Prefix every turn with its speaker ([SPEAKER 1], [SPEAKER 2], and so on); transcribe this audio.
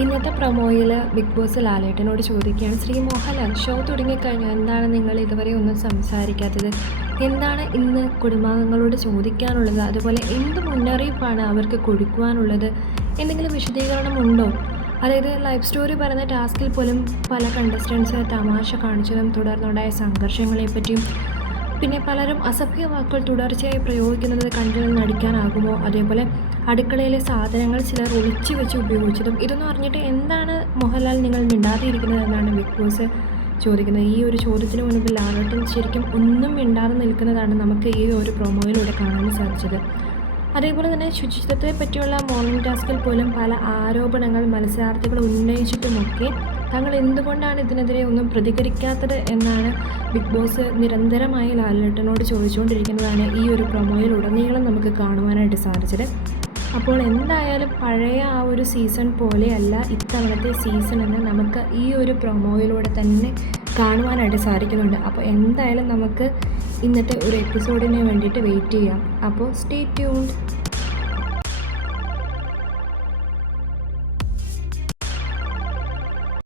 [SPEAKER 1] ഇന്നത്തെ പ്രൊമോയിൽ big boss ലാലേട്ടനോട് ചോദിക്കുകയാണ് Shri Mohanlal show തുടങ്ങിക്കഴിഞ്ഞു എന്താണ് നിങ്ങൾ ഇതുവരെ ഒന്നും സംസാരിക്കാത്തത്? എന്താണ് ഇന്ന് കുടുംബാംഗങ്ങളോട് ചോദിക്കാനുള്ളത്? അതുപോലെ എന്ത് മുന്നറിയിപ്പാണ് അവർക്ക് കൊടുക്കുവാനുള്ളത്? എന്തെങ്കിലും വിശദീകരണം ഉണ്ടോ? അതായത് ലൈഫ് സ്റ്റോറി പറയുന്ന ടാസ്കിൽ പോലും പല കണ്ടസ്റ്റൻസ് തമാശ കാണിച്ചതും തുടർന്നുണ്ടായ സംഘർഷങ്ങളെ പറ്റിയും പിന്നെ പലരും അസഭ്യ വാക്കുകൾ തുടർച്ചയായി പ്രയോഗിക്കുന്നത് കണ്ടിൽ നടിക്കാനാകുമോ അതേപോലെ അടുക്കളയിലെ സാധനങ്ങൾ ചിലർ ഒളിച്ചു വെച്ച് ഉപയോഗിച്ചതും. ഇതൊന്നും അറിഞ്ഞിട്ട് എന്താണ് മോഹൻലാൽ നിങ്ങൾ മിണ്ടാതിരിക്കുന്നത് എന്നാണ് ബിഗ് ബോസ് ചോദിക്കുന്നത്. ഈ ഒരു ചോദ്യത്തിന് മുൻപിൽ ലാലേട്ടൻ ശരിക്കും ഒന്നും മിണ്ടാതെ നിൽക്കുന്നതാണ് നമുക്ക് ഈ ഒരു പ്രൊമോയിലൂടെ കാണാൻ സാധിച്ചത്. അതേപോലെ തന്നെ ശുചിത്വത്തെ പറ്റിയുള്ള മോർണിംഗ് ടാസ്കിൽ പോലും പല ആരോപണങ്ങൾ മത്സരാർത്ഥികൾ ഉന്നയിച്ചിട്ടുമൊക്കെ തങ്ങൾ എന്തുകൊണ്ടാണ് ഇതിനെതിരെ ഒന്നും പ്രതികരിക്കാത്തത് എന്നാണ് ബിഗ് ബോസ് നിരന്തരമായി ലാലേട്ടനോട് ചോദിച്ചുകൊണ്ടിരിക്കുന്നതാണ് ഈ ഒരു പ്രൊമോയിൽ ഉടനീളം നമുക്ക് കാണുവാനായിട്ട് സാധിച്ചത്. അപ്പോൾ എന്തായാലും പഴയ ആ ഒരു സീസൺ പോലെയല്ല ഇത്തവണത്തെ സീസൺ എന്ന് നമുക്ക് ഈ ഒരു പ്രൊമോയിലൂടെ തന്നെ കാണുവാനായിട്ട് സാധിക്കുന്നുണ്ട്. അപ്പോൾ എന്തായാലും നമുക്ക് ഇന്നത്തെ ഒരു എപ്പിസോഡിന് വേണ്ടിയിട്ട് വെയിറ്റ് ചെയ്യാം. അപ്പോൾ സ്റ്റേ ട്യൂൺഡ്